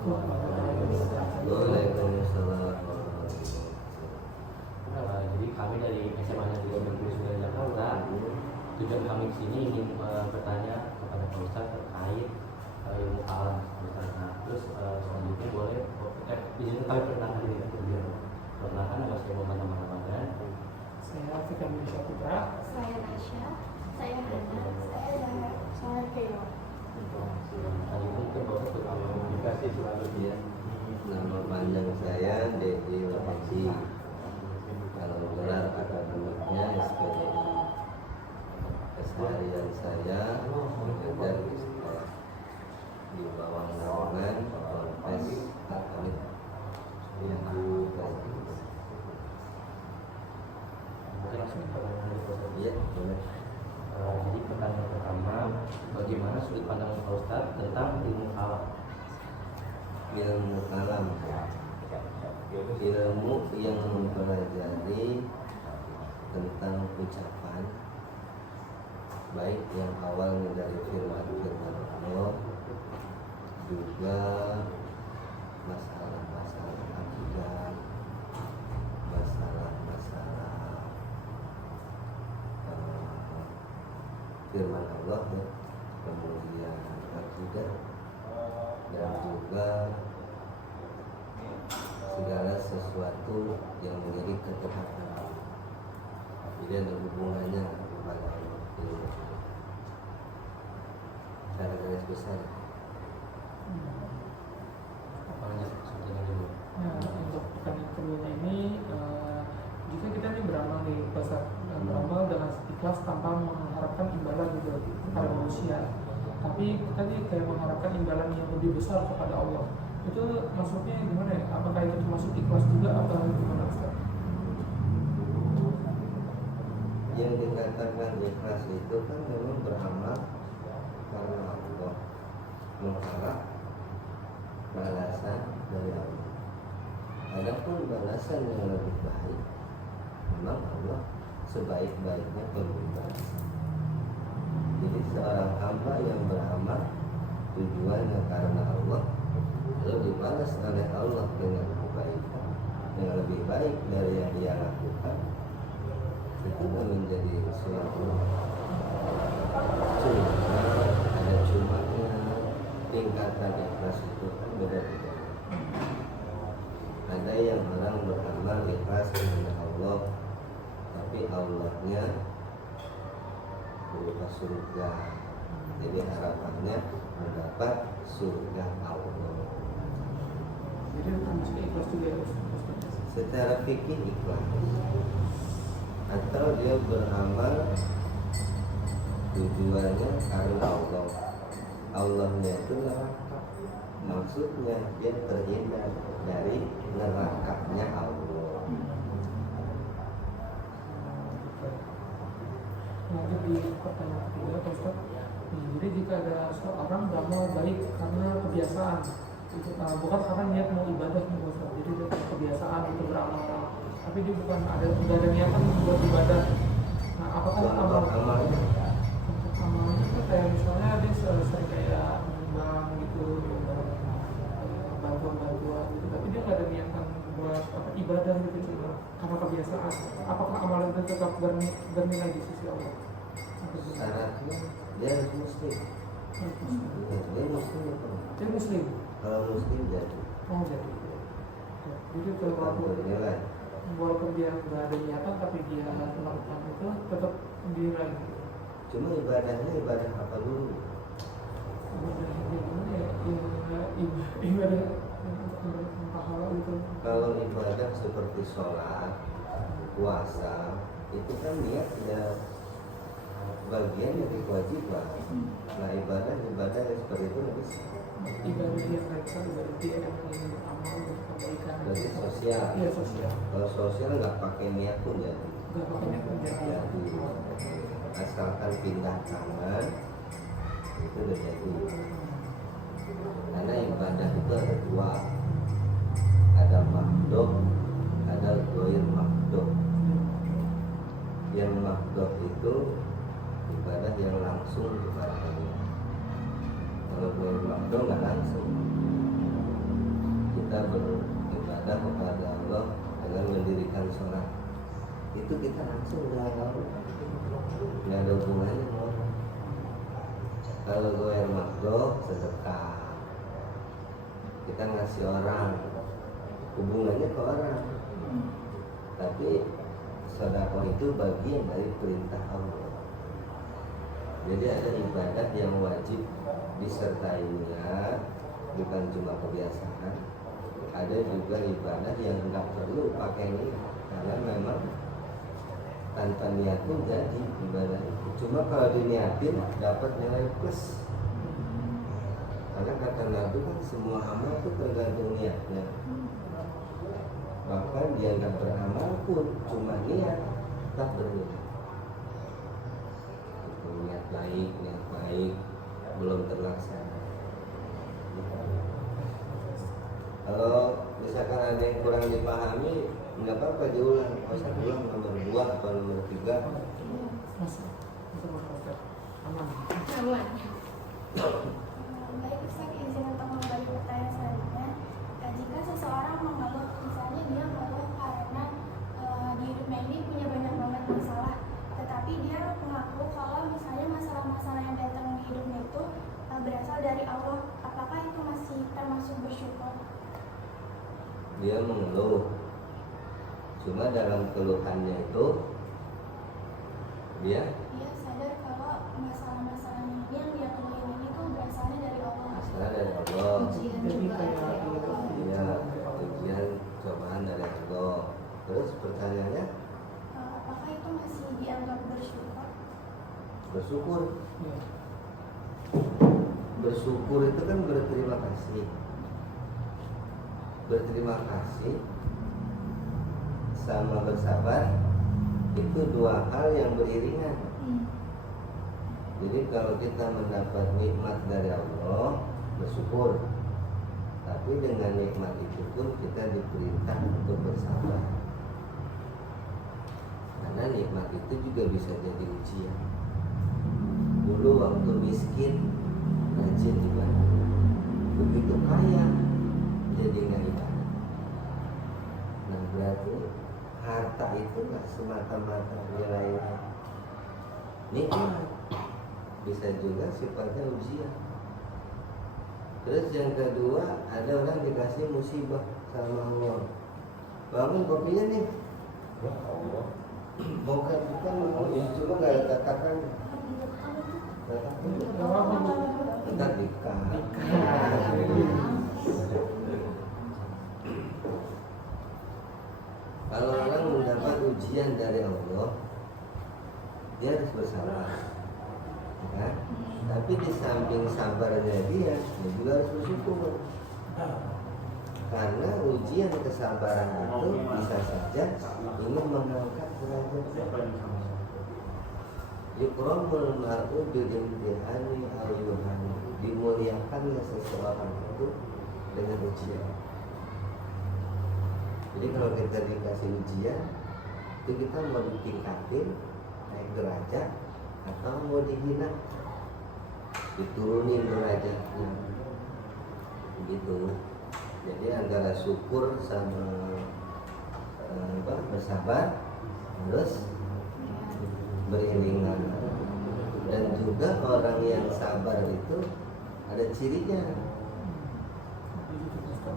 Waalaikumsalam. Jadi kami dari SMA Negeri Negeri Sungai Jakarta, tujuan kami di sini ingin bertanya kepada Pak Ustadz terkait ilmu alam. Nah, terus selanjutnya boleh izin kami perkenalkan diri beliau. Perkenalkan, nama saya Muhammad Ramadan. Saya Fikar Misha Putra. Saya Nasya. Saya Hana. Saya Zahra. Saya Kewa. Tadi mungkin Pak Ustadz komunikasi selalu dia. Nama panjang saya Dedi Wahidi. Kalau gelar akademiknya SPDI. Keseharian saya mengajar di sekolah di bawah naungan Ponpes Katolik yang Iya, boleh. Jadi pertanyaan pertama, bagaimana sudut pandang Pak Ustadz tentang ilmu alam? Ilmu alam, ilmu yang mempelajari tentang ucapan, baik yang awalnya dari firman-firman Allah, juga masalah-masalah akidah, masalah-masalah firman Allah, ya. Kemudian akidah, dan juga segala sesuatu yang menjadi ketetapan Allah. Jadi ada hubungannya kepada Allah. Secara garis besar. Apalagi sebetulnya dulu. Nah, untuk pertanyaan kedua ini, jika kita ini beramal di pasar beramal dengan ikhlas tanpa mengharapkan imbalan gitu kepada manusia, tapi kita ini kayak mengharapkan imbalan yang lebih besar kepada Allah, itu maksudnya gimana ya? Apakah itu termasuk ikhlas juga atau gimana Ustaz? Yang dikatakan ikhlas itu kan memang beramal karena Allah, mengharap balasan dari Allah. Adapun balasan yang lebih baik, memang Allah sebaik-baiknya pemberi balasan. Jadi seorang hamba yang beramal tujuannya karena Allah, lalu dibalas oleh Allah dengan kebaikan yang lebih baik dari yang dia lakukan, itu menjadi suatu cumanya. Tingkatan ikhlas itu kan beda-beda. Ada yang orang beramal ikhlas karena Allah, tapi Allahnya berupa surga, jadi harapannya mendapat surga Allah. Jadi itu termasuk ikhlas juga ya Ustaz? Secara fikih ikhlas, atau dia beramal tujuannya karena Allah, Allahnya itu neraka, maksudnya dia terhindar dari nerakanya Allah. Lanjut di pertanyaan ketiga Ustaz. Jadi jika ada seorang beramal baik karena kebiasaan, itu bukan karena niat mau ibadah nih Ustaz. Jadi dia punya kebiasaan itu beramal, tapi dia bukan ada niatan buat ibadah. Nah, apakah amalnya itu kayak misalnya dia sering kayak menyumbang gitu, bantuan gitu, tapi dia nggak ada niatan buat ibadah gitu, cuma karena kebiasaan. Apakah amal itu tetap bernilai di sisi Allah? Syaratnya dia harus muslim. Dia muslim itu. Dia muslim. Kalau muslim jadi. Oh jadi. Jadi Bernilai. walaupun dia nggak ada niatan tapi dia melakukan itu tetap dinilai. Cuma ibadahnya ibadah apa dulu? Ibadah pahala itu. Kalau ibadah seperti sholat, puasa, itu kan niat ya bagian dari kewajiban. Nah ibadah yang seperti itu nggak bisa. Ibadah yang mereka ibadah dia yang ingin amal untuk kebaikan. Berarti sosial. Iya sosial. Kalau sosial nggak pakai niat pun jadi. Nggak pakai niat pun jadi. Asalkan pindah tangan itu udah jadi. Karena ibadah itu ada dua, ada makhdhuf, ada ghair makhdhuf. Yang makhdhuf itu ibadah yang langsung kepada Allah. Kalau ghair makhdhuf nggak langsung. beribadah kepada Allah dengan mendirikan sholat, itu kita langsung nggak ada hubungannya sama orang. Kalau gue makhluk sedekah, kita ngasih orang, hubungannya ke orang. Tapi sedekah itu bagian dari perintah Allah. Jadi ada ibadah yang wajib disertainya, bukan cuma kebiasaan. Ada juga ibadah yang nggak perlu pakai niat, karena memang tanpa niat pun jadi ibadah itu. Cuma kalau diniatin dapat nilai plus. Karena kata Nabi kan semua amal itu tergantung niatnya. Bahkan dia nggak beramal pun cuma niat tak bernilai. Niat baik belum terlaksana. Kalau misalkan ada yang kurang dipahami, nggak apa-apa diulang. Usah ulang nomor 2 atau nomor 3. Aman. Baik, Ustaz, izin untuk memberi pertanyaan selanjutnya. Jika seseorang mengeluh, misalnya dia mengeluh karena di hidupnya ini punya banyak banget masalah, tetapi dia mengaku kalau misalnya masalah-masalah yang datang di hidupnya itu berasal dari Allah, apakah itu masih termasuk bersyukur? Dia mengeluh, cuma dalam keluhannya itu dia sadar kalau masalah-masalah ini yang dia keluhin ini tuh berasalnya dari Allah. asalnya dari Allah. Ujian Jadi juga kayak dari Allah. Iya, ujian cobaan dari Allah. Terus pertanyaannya, Apakah itu masih dianggap bersyukur? bersyukur. Ya. Bersyukur itu kan berterima kasih. Berterima kasih sama bersabar itu dua hal yang beriringan. Jadi kalau kita mendapat nikmat dari Allah, bersyukur. Tapi dengan nikmat itu pun kita diperintah untuk bersabar. Karena nikmat itu juga bisa jadi ujian. Dulu waktu miskin, rajin ibadah. Begitu kaya, jadi nggak ibadah. Nah berarti harta itu nggak semata-mata nilainya nikmat, bisa juga sifatnya ujian. Terus yang kedua, ada orang dikasih musibah sama Allah. Bangun kopinya nih. Ya Allah. Mau bukan mau cuma nggak ada katakan. Kita nikah. Kalau orang mendapat ujian dari Allah, dia harus bersabar, kan? Tapi di samping sabarnya dia juga harus bersyukur. Karena ujian kesabaran itu bisa saja ingin mengangkat derajat. Yukramul mar'u bi'imtihani al-yuhani. Dimuliakannya seseorang itu dengan ujian. Jadi kalau kita dikasih ujian, itu kita mau ditingkatin naik derajat atau mau dihina, diturunin derajatnya, begitu. Jadi antara syukur sama bersabar harus beriringan. Dan juga orang yang sabar itu ada cirinya.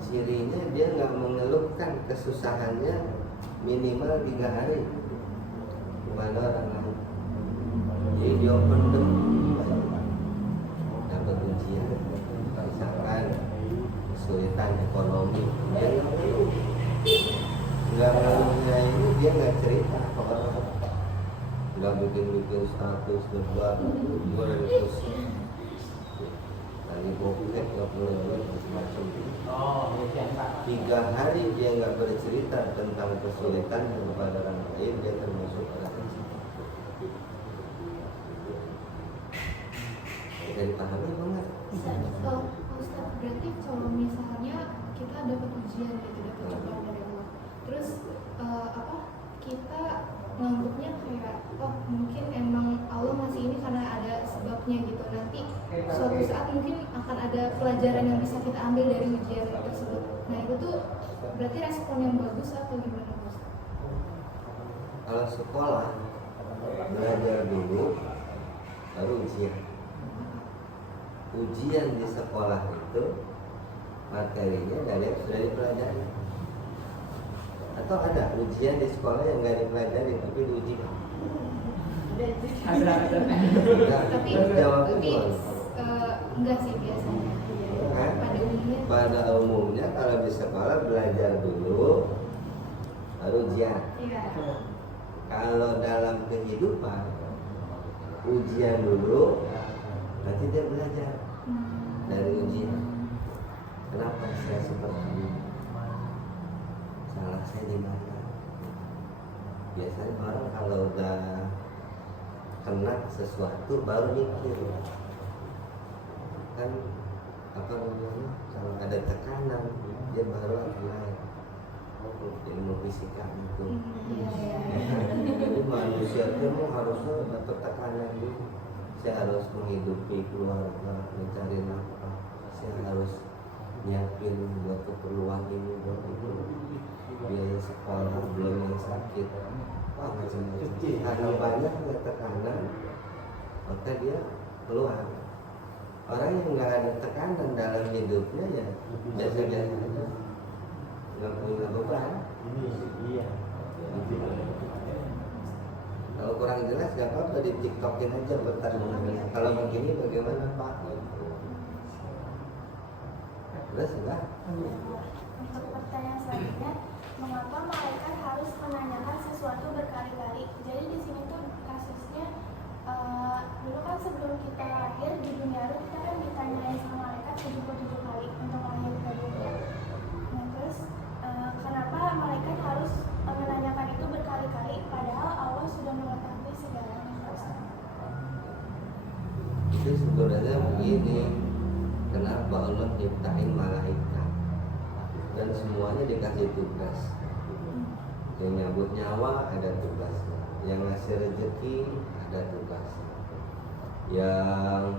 Cirinya dia nggak mengeluhkan kesusahannya minimal 3 hari kepada orang lain. Jadi dia pendem dapat ujian, misalkan kesulitan ekonomi, dia nggak mengeluhnya ini, dia nggak cerita ke orang, nggak bikin status debat, gue dari pusing lagi bokeh, nggak boleh macam-macam. 3 hari dia nggak bercerita tentang kesulitan kepada orang lain, dia termasuk orang kecil. Jadi pahami banget. Ustaz, berarti kalau misalnya kita dapat ujian gitu, dapat cobaan dari Allah, terus kita nganggapnya kayak mungkin emang Allah ngasih ini karena ada sebabnya gitu, nanti suatu saat mungkin akan ada pelajaran yang bisa kita ambil dari ujian tersebut. Nah itu tuh berarti respon yang bagus atau gimana Mas? Kalau sekolah belajar dulu baru ujian. Ujian di sekolah itu materinya dari yang sudah dipelajari. Atau ada ujian di sekolah yang nggak dipelajari tapi diuji? Ada. Tapi Jawabnya tapi gimana? enggak sih biasanya. Kan? Pada umumnya kalau di sekolah belajar dulu baru ujian. Iya. Kalau dalam kehidupan ujian dulu, nanti dia belajar dari ujian. Kenapa saya seperti ini? Salah saya di mana? Biasanya orang kalau udah kena sesuatu baru mikir. Kan apa namanya? Kalau ada tekanan dia baru akan naik. Ilmu fisika itu. Jadi manusia itu harusnya dapat tekanan dulu. Saya harus menghidupi keluarga, mencari nafkah. Saya harus nyiapin buat keperluan ini, buat itu, biaya sekolah, belum yang sakit, macam-macam. Karena banyak tekanan, maka dia keluar. Orang yang nggak ada tekanan dalam hidupnya ya biasa-biasa aja, nggak punya beban. Kalau kurang jelas nggak apa-apa, di tiktokin aja pertanyaannya. Kalau begini bagaimana Pak? Terus enggak? Untuk pertanyaan selanjutnya, mengapa malaikat harus menanyakan sesuatu berkali-kali? Jadi di sini tuh kasusnya dulu kan sebelum kita lahir di dunia kita kan ditanyain sama malaikat 77 kali untuk lahir ke dunia. Nah terus kenapa malaikat harus menanyakan itu berkali-kali padahal Allah sudah mengetahui segalanya? Itu sebenarnya begini, kenapa Allah nyiptain malaikat dan semuanya dikasih tugas. Yang nyabut nyawa ada tugasnya, yang ngasih rezeki ada tugasnya, yang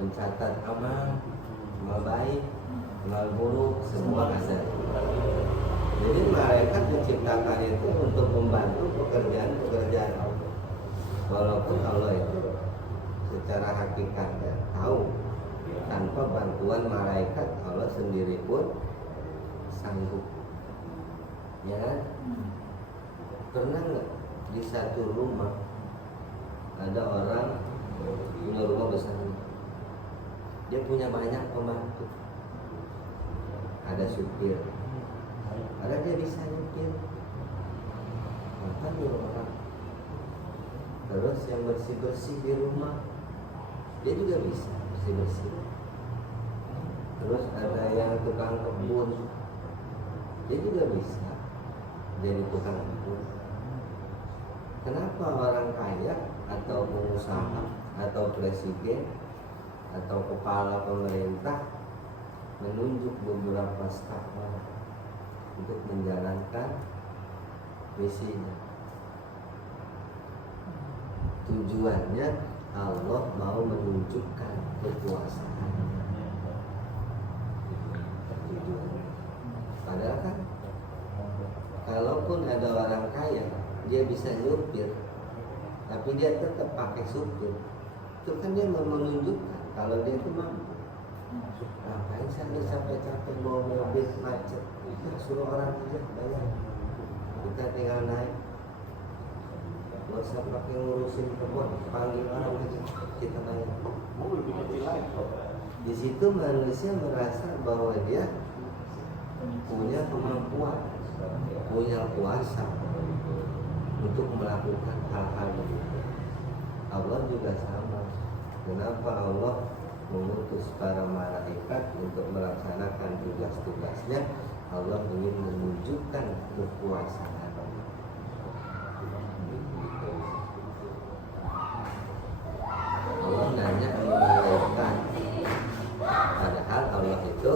mencatat amal baik, amal buruk, semua ada. Jadi malaikat diciptakan itu untuk membantu pekerjaan Allah. Walaupun Allah itu secara hakikatnya tahu tanpa bantuan malaikat Allah sendiri pun sanggup. Ya kan? Pernah nggak di satu rumah ada orang punya rumah besar, dia punya banyak pembantu, ada supir, karena dia bisa nyupir, maka dia orang. Terus yang bersih-bersih di rumah dia juga bisa bersih-bersih. Terus ada yang tukang kebun, dia juga bisa jadi tukang kebun. Kenapa orang kaya atau pengusaha atau presiden atau kepala pemerintah menunjuk beberapa staf untuk menjalankan misinya? Tujuannya Allah mau menunjukkan kekuasaan. Tujuannya. Padahal kan kalaupun ada orang kaya dia bisa nyupir tapi dia tetap pakai supir, itu kan dia mau menunjukkan kalau dia itu mampu. Ngapain saya capek-capek bawa mobil macet, kita suruh orang aja bayar, kita tinggal naik, nggak usah pakai ngurusin kebun, panggil orang aja kita bayar. Di situ manusia merasa bahwa dia punya kemampuan, punya kuasa untuk melakukan hal-hal begitu. Allah juga sama. Kenapa Allah mengutus para malaikat untuk melaksanakan tugas-tugasnya? Allah ingin menunjukkan kekuasaan. Allah nanya malaikat, padahal Allah itu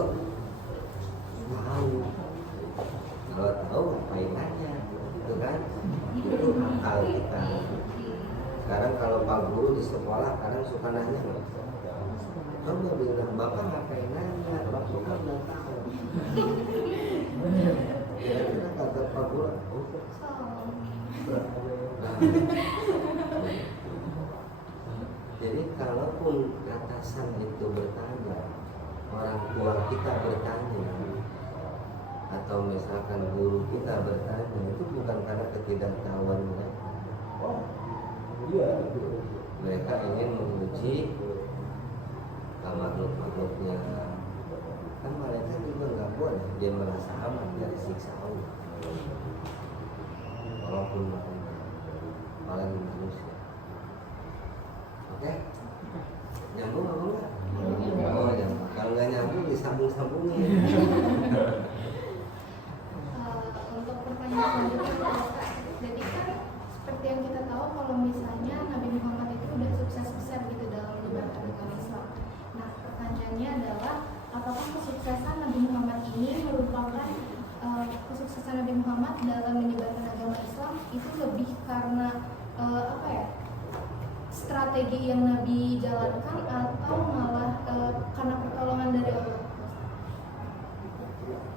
tahu. Kalau tahu ngapain nanya, gitu kan? Itu akal kita. Sekarang kalau Pak Guru di sekolah kadang suka nanya, Kamu bilang bapak ngapain nanya, bapak kan udah tahu. Kira-kira kata Pak Guru, oh, nah, jadi kalaupun atasan itu bertanya, orang tua kita bertanya, atau misalkan guru kita bertanya, itu bukan karena ketidaktahuan mereka. Mereka ingin menguji makhluk-makhluknya. Kan mereka juga nggak boleh dia merasa aman dari siksa Allah. Walaupun orang manusia. Oke? Nyambung apa enggak? Oh, nyambung. Kalau nggak nyambung disambung-sambungin. Untuk pertanyaan selanjutnya, jadi kan seperti yang kita tahu kalau misalnya Nabi Muhammad itu udah sukses besar gitu dalam menyebarkan agama Islam. Nah, pertanyaannya adalah apakah kesuksesan Nabi Muhammad ini merupakan kesuksesan Nabi Muhammad dalam menyebarkan agama Islam itu lebih karena strategi yang Nabi jalankan atau malah karena pertolongan dari Allah?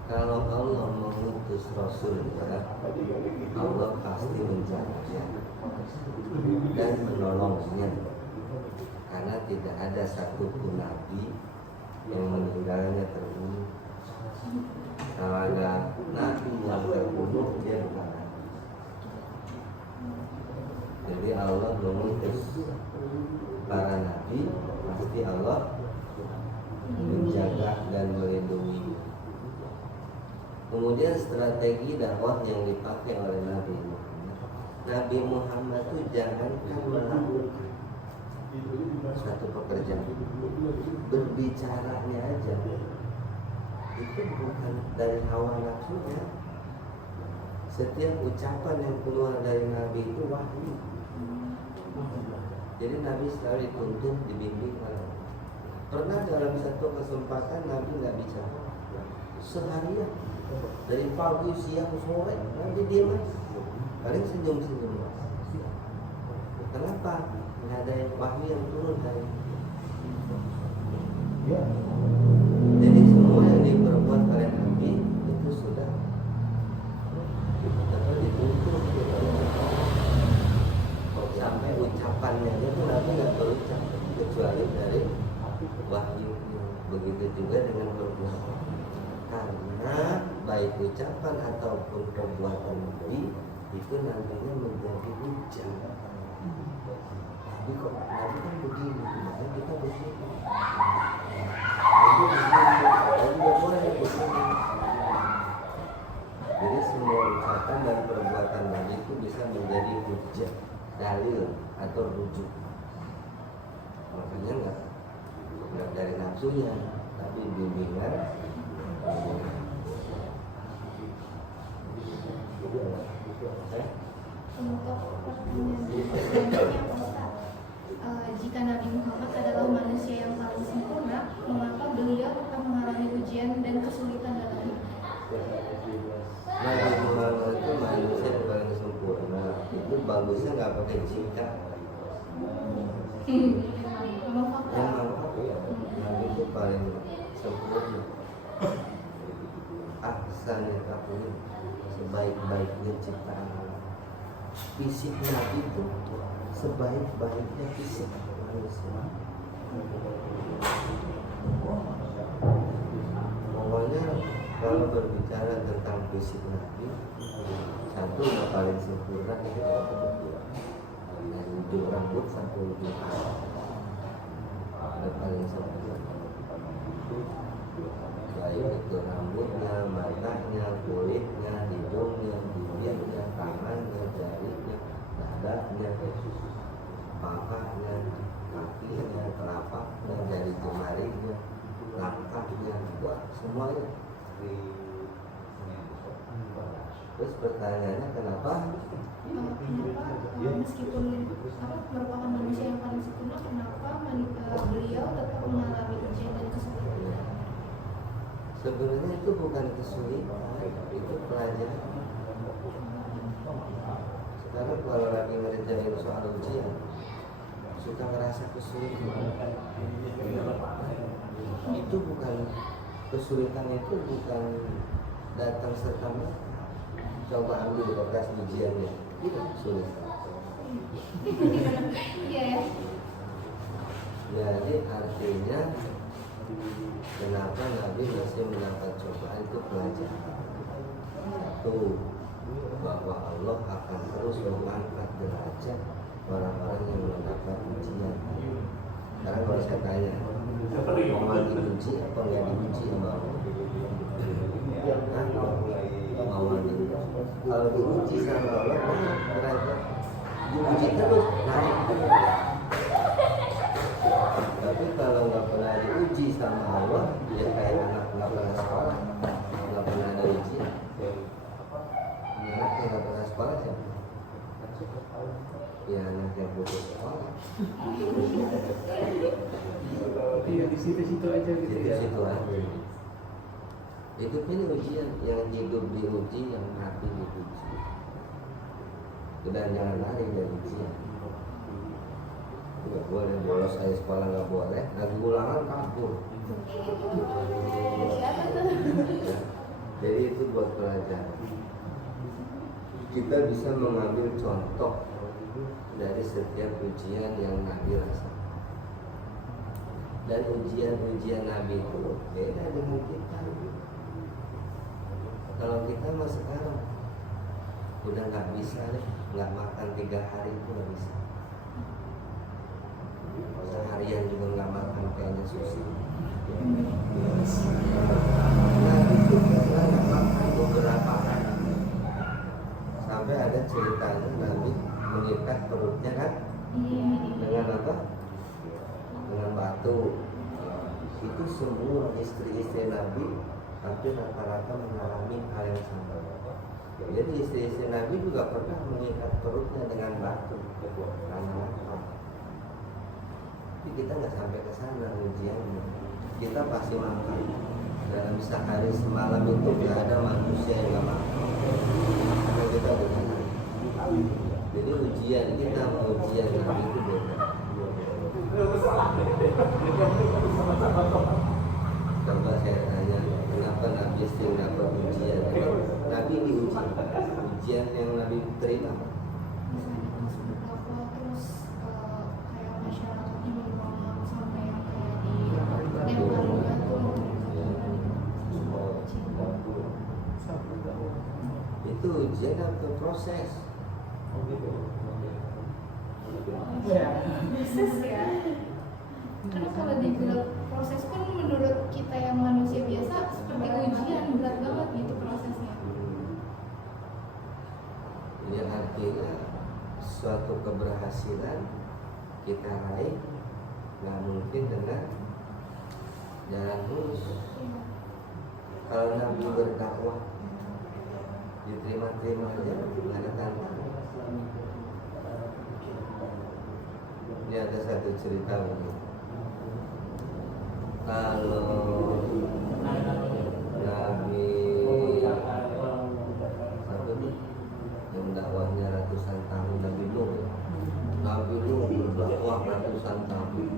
Kalau Allah mengutus Rasulnya, Allah pasti menjaganya dan menolongnya. Karena tidak ada satupun Nabi yang meninggalnya terbunuh. Kalau ada Nabi yang terbunuh, dia bukan Nabi. Jadi Allah mengutus para Nabi, pasti Allah menjaga dan melindungi. Kemudian strategi dakwah yang dipakai oleh Nabi Muhammad itu jangankan melakukan satu pekerjaan, berbicaranya aja itu bukan dari hawa nafsunya. Setiap ucapan yang keluar dari Nabi itu wahyu. Jadi Nabi selalu dituntun, dibimbing oleh Allah. Pernah dalam satu kesempatan Nabi nggak bicara seharian, dari pagi, siang, sore, Nabi diam aja, paling senyum-senyum. Kenapa? Nggak ada yang wahyu yang turun dari. Jadi semua yang diperbuat oleh Nabi itu sudah dituntun sampai ucapannya itu Nabi nggak berucap kecuali dari wahyu. Begitu juga dengan perbuatan, karena baik ucapan ataupun perbuatan Nabi itu nantinya menjadi hujah. Nabi kan begini, makanya kita begini. Nabi nggak boleh begini. Jadi semua ucapan dan perbuatan Nabi itu bisa menjadi hujah, dalil atau rujuk. Makanya nggak dari nafsunya, tapi bimbingan. Untuk pertanyaan selanjutnya, Pak Ustaz, jika Nabi Muhammad adalah manusia yang paling sempurna, mengapa beliau tetap mengalami ujian dan kesulitan dalam hidup? Nabi Muhammad itu manusia yang paling sempurna. Itu bagusnya nggak pakai jika. Memang fakta. Nabi itu paling sempurna. Ahsanul taqwim, sebaik-baiknya ciptaan Allah. Fisik Nabi itu sebaik-baiknya fisik manusia. Pokoknya kalau berbicara tentang fisik Nabi, satu yang paling sempurna itu dari ujung rambut sampai ujung kaki, yang paling sempurna. Baik itu rambutnya, matanya, kulitnya, hidungnya, bibirnya, tangannya, jarinya, dadanya, pahanya, kakinya, telapaknya, jari jemarinya, langkahnya, semuanya. Terus pertanyaannya kenapa? Meskipun merupakan manusia yang paling sempurna, kenapa beliau tetap mengalami ujian dan kesulitan? Sebenarnya itu bukan kesulitan, itu pelajaran. Sekarang kalau lagi ngerjain soal ujian, suka ngerasa kesulitan. Itu bukan kesulitan, itu bukan datang serta merta. Coba ambil bekas ujiannya, itu sulit. Iya ya. Jadi artinya kenapa Nabi masih mendapat cobaan itu pelajaran. Satu, bahwa Allah akan terus mengangkat derajat orang-orang yang mendapat ujian. Sekarang kalau saya tanya, mau diuji apa nggak diuji sama Allah? Mau diuji. Kalau diuji sama Allah, derajat diuji terus naik. Tapi kalau nggak pernah diuji sama Allah, ya kayak anak nggak pernah sekolah, nggak pernah ada ujian. Anak yang nggak pernah sekolah siapa? Ya anak yang putus sekolah. Iya, di situ-situ aja gitu ya. Situ aja. Hidup ini ujian, yang hidup diuji, yang mati diuji. Dan jangan lari dari ujian. Nggak boleh bolos saya sekolah, nggak boleh. Lagi ulangan kabur. Siapa tuh? Ya. Jadi itu buat pelajaran. Kita bisa mengambil contoh dari setiap ujian yang Nabi rasakan. Dan ujian-ujian Nabi itu beda dengan kita. Kalau kita mah sekarang udah nggak bisa deh, nggak makan 3 hari itu nggak bisa. Seharian juga nggak makan kayaknya susah. Nabi itu pernah nggak makan beberapa hari. Sampai ada ceritanya Nabi mengikat perutnya kan dengan apa? Dengan batu. Itu semua istri-istri Nabi hampir rata-rata mengalami hal yang sama. Jadi istri-istri Nabi juga pernah mengikat perutnya dengan batu karena lapar. Tapi kita nggak sampai ke sana ujiannya. Kita pasti makan. Dalam sehari semalam itu nggak ada manusia yang nggak makan. Karena kita dengan jadi ujian kita sama ujian Nabi itu beda. Coba saya tanya, kenapa Nabi sering dapat ujian? Nabi diuji, ujian yang Nabi terima. Terus kayak masyarakatnya memang sampai yang kayak di lempar batu. Itu ujian atau proses? Ya. Proses ya. Karena kalau dibilang proses pun menurut kita yang manusia biasa seperti ujian, berat banget gitu prosesnya. Ini artinya suatu keberhasilan kita raih nggak mungkin dengan jalan lurus. Kalau Nabi berdakwah diterima-terima aja, nggak ada tantangan. Ini ada satu cerita begini. Kalau Nabi satu nih yang dakwahnya ratusan tahun, Nabi Nuh berdakwah ratusan tahun,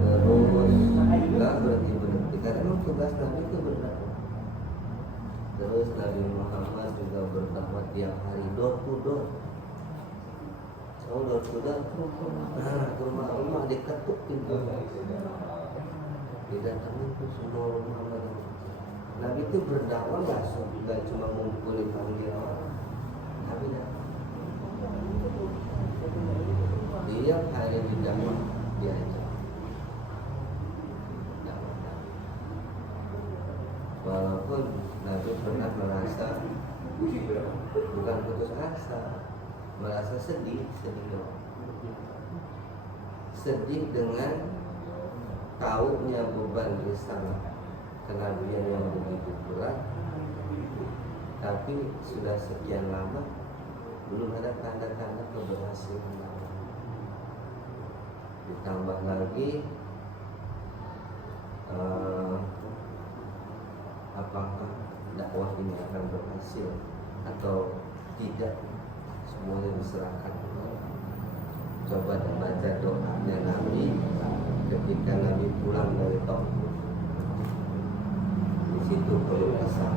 terus nggak berhenti karena memang tugas Nabi itu berdakwah. Terus Nabi Muhammad juga berdakwah tiap hari door to door. Door to door, nah ke rumah-rumah diketuk pintu. Tidak tahu itu semua rumah orang. Nabi itu berdakwah nggak cuma ngumpulin panggil orang. Nabi datang. Dia hari didakwah diajak. Walaupun Nabi pernah merasa bukan putus asa, merasa sedih dengan tahunya beban risalah kenabian yang begitu berat, tapi sudah sekian lama belum ada tanda-tanda keberhasilan. Ditambah lagi apakah dakwah ini akan berhasil atau tidak, semuanya diserahkan kepada Allah. Coba baca doanya Nabi ketika Nabi pulang dari Taif. Di situ perlu pesan.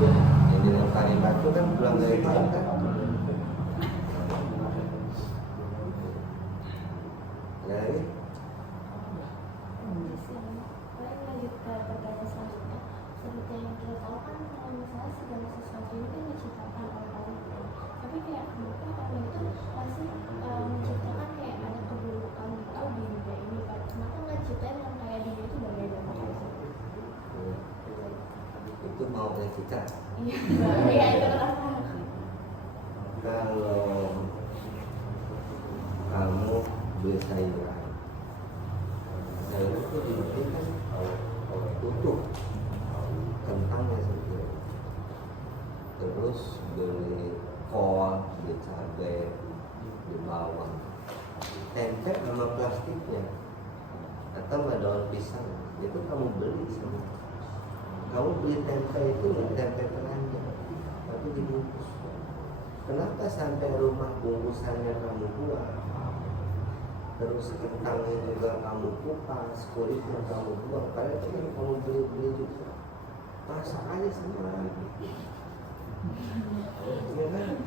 Yang dilempari batu kan pulang dari Taif kan. Ada lagi? Paling lanjut ke pertanyaan selanjutnya. Seperti yang kita tahu kan kalau misalnya segala sesuatu ini kan diciptakan oleh Allah. Tapi kayak kenapa Allah itu pasti menciptakan kayak ada keburukan gitu di dunia ini. Kenapa nggak ciptain yang kayak dunia itu berbeda? Itu mau kita. Iya, iya itu kenapa? Kalau kamu beli sayuran itu dibikin kan utuh, kentangnya sendiri, terus beli kol, beli cabai, beli bawang, tempel sama plastiknya atau sama daun pisang, itu kamu beli semua. Kamu beli tempe itu nggak tempe keranjang, tapi dibungkus. Kenapa sampai rumah bungkusannya kamu buang? Terus kentangnya juga kamu kupas, kulitnya kamu buang. Padahal itu kan kamu beli juga. Masak aja semua. Ya kan?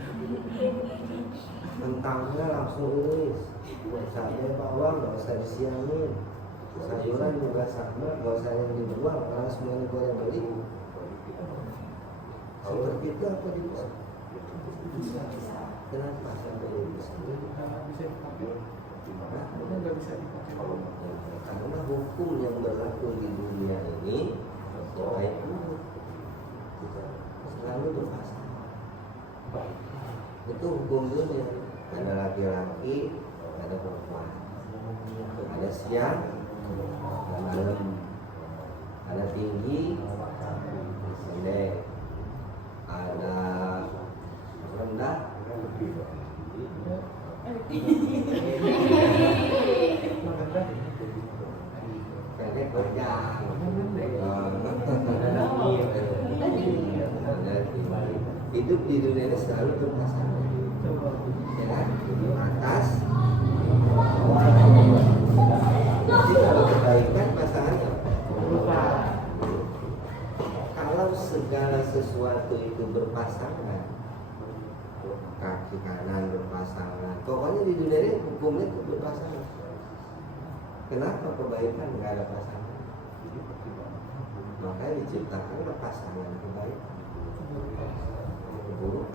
Kentangnya langsung iris, cabai bawang nggak usah disiangin. Sayuran juga sama, nggak usah yang dibuang karena semuanya boleh beli. Seperti itu apa bisa? Kenapa sampai bisa? Bisa dipakai. Nggak bisa dipakai. Karena hukum yang berlaku di dunia ini baik buruk selalu berpasangan. Itu hukum dunia. Ada laki-laki, ada perempuan, ada siang, ada malam, ada tinggi, pendek, ada rendah, pendek panjang, hidup di dunia ini selalu berpasangan, ya kan? Atas, jadi kalau kebaikan pasangannya. Kalau segala sesuatu itu berpasangan, kaki kanan berpasangan, pokoknya di dunia ini hukumnya itu berpasangan. Kenapa kebaikan nggak ada pasangan? Makanya diciptakanlah pasangan kebaikan. Buruk,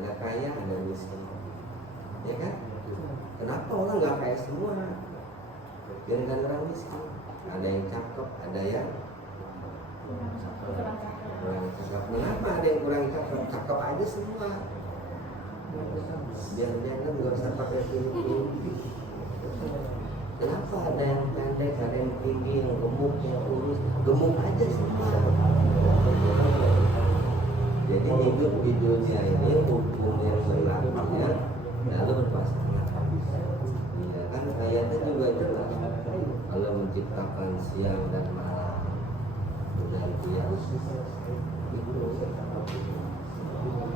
ada kaya, ada miskin, ya kan? Kenapa orang nggak kaya semua? Biar kan orang miskin. Ada yang cakep, ada yang kurang cakep. Kenapa ada yang kurang cakep? Cakep aja semua. Biar jangan nggak usah pakai pilih-pilih. Kenapa ada yang pendek, ada yang tinggi, yang gemuk, yang kurus? Gemuk aja semua. Jadi hidup di dunia ini hukum yang berlakunya lalu berpasangan. Ya kan ayatnya juga jelas. Allah menciptakan siang dan malam. Bergantian.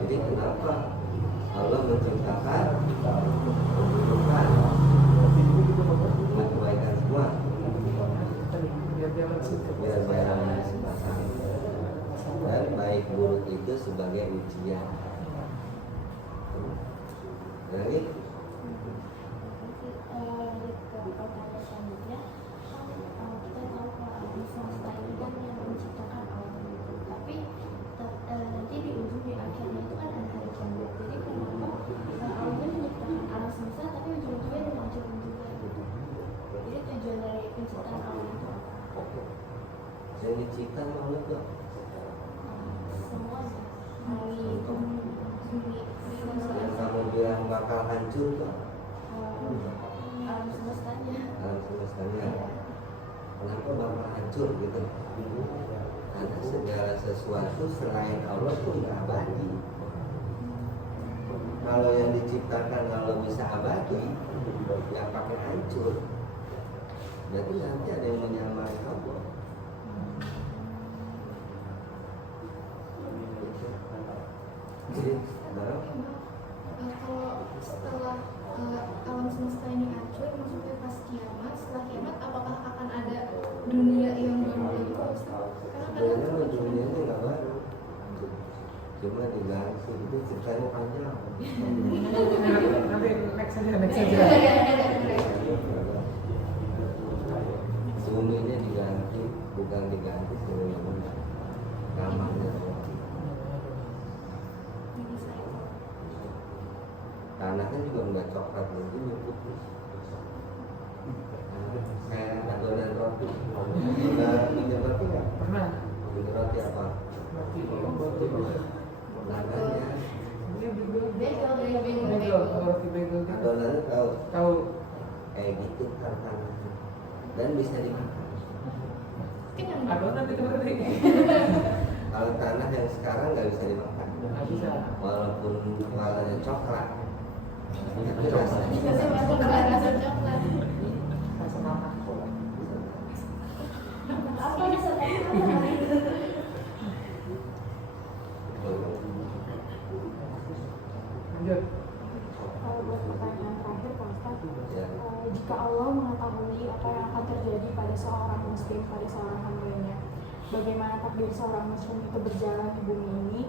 Jadi kenapa Allah menciptakan keburukan? Kebaikan semua. Biar bayaran pasangan. Dan baik buruk itu sebagai ujian. Jadi Lanjut ke pertanyaan selanjutnya. Kita tahu kalau alam semesta ini kan yang menciptakan Allah itu, tapi nanti di ujung di akhirnya itu kan ada hari kiamat. Jadi kenapa Allah menciptakan alam semesta tapi ujung-ujungnya dihancurin juga gitu? Jadi tujuan dari penciptaan Allah itu apa? yang dicipta Allah itu Semuanya, langit, bumi, yang kamu bilang bakal hancur tuh alam semestanya. alam semestanya. Kenapa bakal hancur gitu? Karena segala sesuatu selain Allah tuh nggak abadi. Kalau yang diciptakan kalau bisa abadi, ya pakai hancur. Berarti nanti ada yang menyamai Allah. Jadi, Kalau yang baru lagi Pak Ustadz. Karena Sebenarnya kadang ujungnya ini nggak baru, cuma diganti itu ceritanya panjang. Nanti next aja. Suminya diganti, bukan diganti sebenarnya namanya. Tanahnya juga nggak coklat lagi, putih. Kayak adonan roti. Pernah bikin roti nggak? Pernah. Bikin roti apa? Tanahnya Bagel, roti bagel gitu. adonannya tahu Tahu. kayak gitu kan tanahnya, dan bisa dimakan. kenyang. Adonan itu berarti. Kalau tanah yang sekarang nggak bisa dimakan, Nggak bisa. walaupun warnanya coklat, tapi rasanya Dikasih masuk ke rasa coklat. Rasa mana? Apa rasanya? Lanjut. Buat pertanyaan terakhir Pak Ustadz, ya. jika Allah mengetahui apa yang akan terjadi pada seorang muslim, pada seorang hambanya, bagaimana takdir seorang muslim itu berjalan di bumi ini,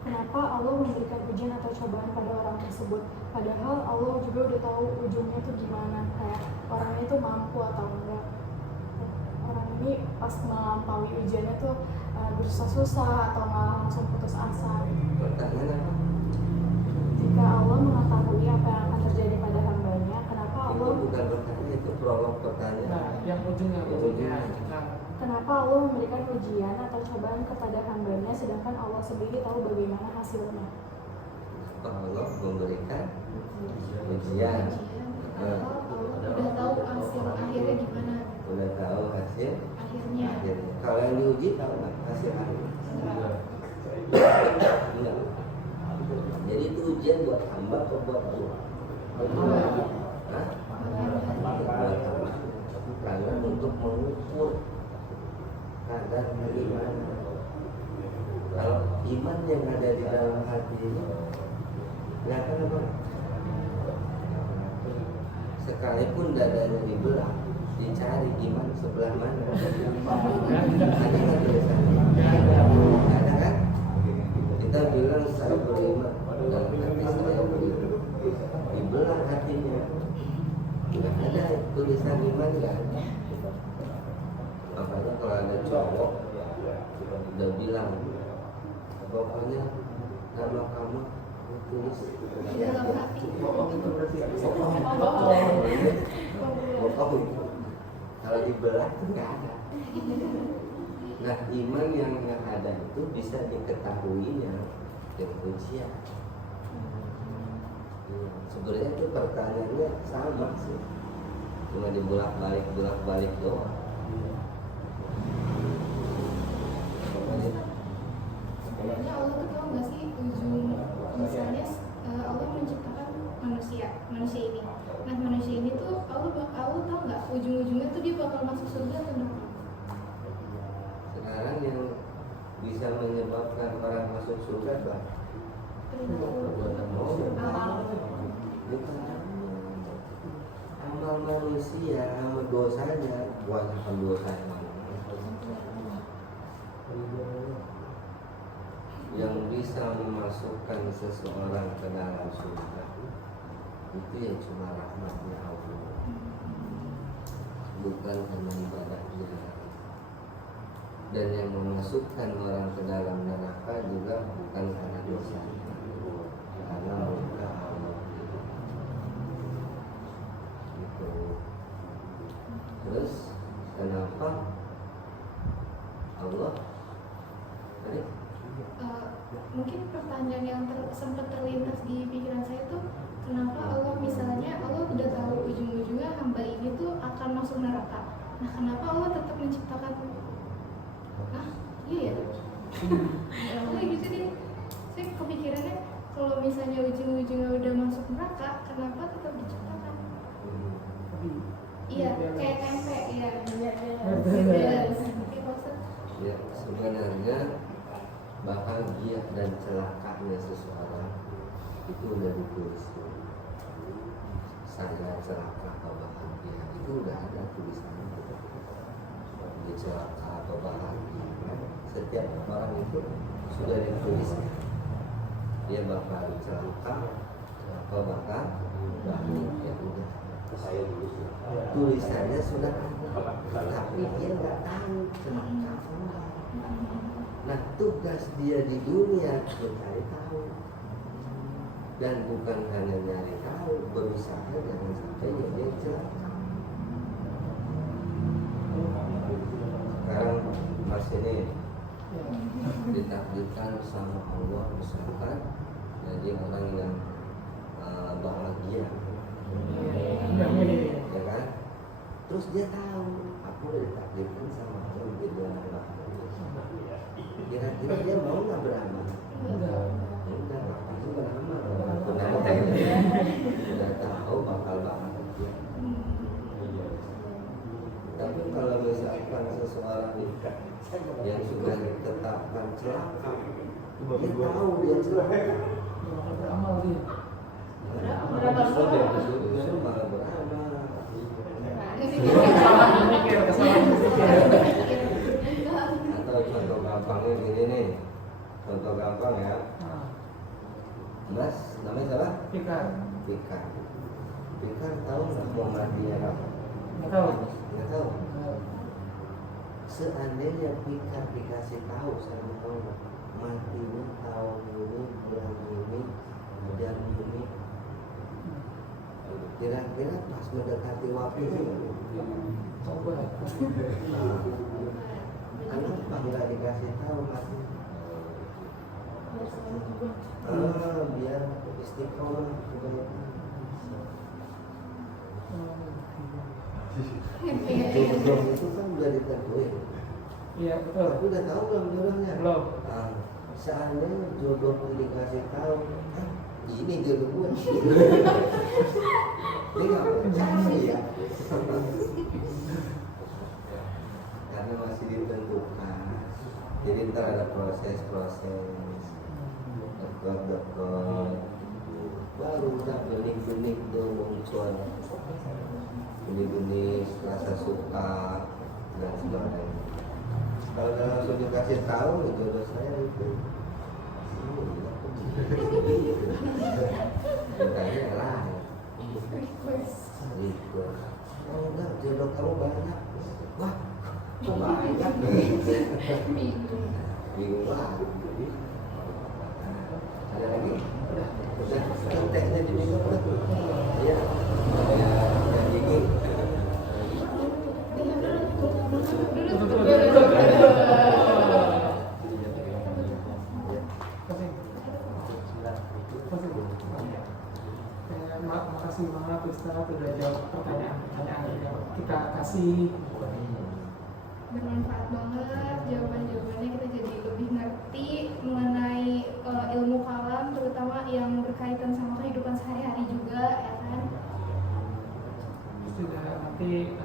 kenapa Allah memberikan ujian atau cobaan pada orang tersebut, padahal Allah juga udah tahu ujungnya tuh gimana, kayak orangnya tuh mampu atau enggak. Orang ini pas melampaui ujiannya tuh bersusah-susah atau malah langsung putus asa. Pertanyaan apa? Jika Allah mengetahui apa yang akan terjadi pada hambanya, kenapa Itu Allah bukan pertanyaan, itu prolog pertanyaan. Nah, yang ujungnya. Ujungnya. Nah, Kenapa Allah memberikan ujian atau cobaan kepada hambanya sedangkan Allah sendiri tahu bagaimana hasilnya? Allah memberikan ujian, Udah tahu hasil akhirnya gimana udah tahu hasil akhirnya. akhirnya. Kalau yang diuji tahu nggak hasil akhirnya? Enggak. Jadi itu ujian buat hamba atau buat Allah? Hah? Buat hamba. Karena untuk mengukur kadar iman. Kalau iman yang ada di dalam hati kelihatan apa? Sekalipun dadanya dibelah, dicari iman sebelah mana? Ada nggak tulisannya? Ada kan? Kita bilang saya beriman, dalam hati saya beriman. Dibelah hatinya, nggak ada tulisan iman, nggak ada. Makanya kalau ada cowok udah bilang, pokoknya nama kamu tulis Dalam hati. itu berarti bohong. Kalau dibelah itu nggak ada. Nah, iman yang ada itu bisa diketahuinya dengan ujian. Sebenarnya itu pertanyaannya sama sih, cuma dibolak-balik doang. Sebenarnya Allah tuh tahu nggak sih ujung, misalnya Allah menciptakan manusia ini. Nah manusia ini tuh Allah tahu nggak ujung-ujungnya tuh dia bakal masuk surga atau neraka? Sekarang yang bisa menyebabkan orang masuk surga apa? Perbuatan manusia. Bukan amal manusia, amal dosanya, bukan dosanya. Yang bisa memasukkan seseorang ke dalam surga itu ya cuma rahmatnya Allah, bukan karena ibadahnya. Dan yang memasukkan orang ke dalam neraka juga bukan karena dosanya, karena murka Allah. Gitu. Terus kenapa Allah? Tadi? Mungkin pertanyaan yang sempat terlintas di pikiran saya tuh, kenapa Allah misalnya Allah udah tahu ujung-ujungnya hamba ini tuh akan masuk neraka. Nah kenapa Allah tetap menciptakan? Hah? Iya ya? Kayak gitu deh. Saya kepikirannya kalau misalnya ujung-ujungnya udah masuk neraka, kenapa tetap diciptakan? Iya, kayak tempe, iya. Ya, sebenarnya bahagia dan celakanya seseorang itu udah ditulis. Saya celaka atau bahagia itu udah ada tulisannya. celaka atau bahagia. Setiap orang itu sudah ditulis dia bakal celaka atau bakal bahagia. Ya udah, tulisannya sudah ada, tapi dia nggak tahu celaka atau enggak. Nah, tugas dia di dunia mencari tahu, dan bukan hanya nyari tahu, berusaha jangan sampai dia celaka. Sekarang Mas ini ditakdirkan sama Allah misalkan jadi orang yang bahagia, ya kan? Terus dia tahu aku udah ditakdirkan sama Allah menjadi orang bahagia. Kira-kira dia mau nggak beramal? Enggak, pasti beramal. Sudah tahu bakal bahagia. Tapi kalau misalkan seseorang yang sudah ditetapkan celaka, dia tahu dia celaka, beramal dia. Justru malah beramal. Kesalahan mikir. Atau contoh gampangnya gini nih, contoh gampang ya. Mas, namanya siapa? Pikar. Pikar tahu nggak mau matinya apa? Nggak tahu. Nggak tahu. Seandainya Pikar dikasih tahu sama Allah, matinya tahun ini, bulan ini, jam ini, kira-kira pas mendekati waktu itu, Coba. kenapa nggak dikasih tahu mati? Biar istiqomah kebaikan. Jodoh itu kan udah ditentuin. Iya betul. Aku udah tahu belum jodohnya? Belum. Seandainya jodoh itu dikasih tahu, ini jodoh gue. Ini nggak percaya ya. Karena masih ditentukan. Jadi ntar ada proses-proses, dekor, baru udah benih-benih tuh muncul. Benih-benih rasa suka dan sebagainya. Kalau langsung dikasih tahu jodoh saya itu, tanya lah, itu. Oh enggak, jodoh kamu banyak. Wah, kok banyak nih? Bingung banget. Ada lagi? Udah, tehnya diminum lah. Iya. Yang gigi. Makasih banget Ustaz udah jawab pertanyaan-pertanyaan yang kita kasih. Bermanfaat banget jawaban-jawabannya, kita jadi lebih ngerti mengenai ilmu kalam, terutama yang berkaitan sama kehidupan sehari-hari juga, ya kan? Sudah nanti ini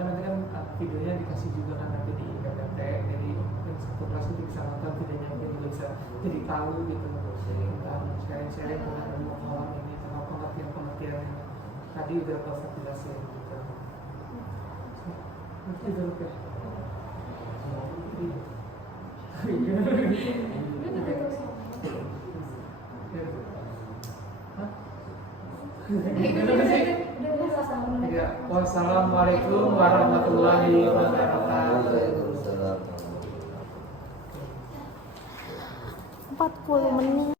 kan videonya dikasih juga kan nanti di PPT, jadi mungkin satu kelas itu bisa nonton videonya, mungkin juga bisa jadi tahu gitu tentang sharing-sharing tentang ilmu kalam ini, tentang pengertian tadi udah Ustaz jelasin gitu. Nanti dulu ya. Wassalamualaikum warahmatullahi wabarakatuh. 40 menit.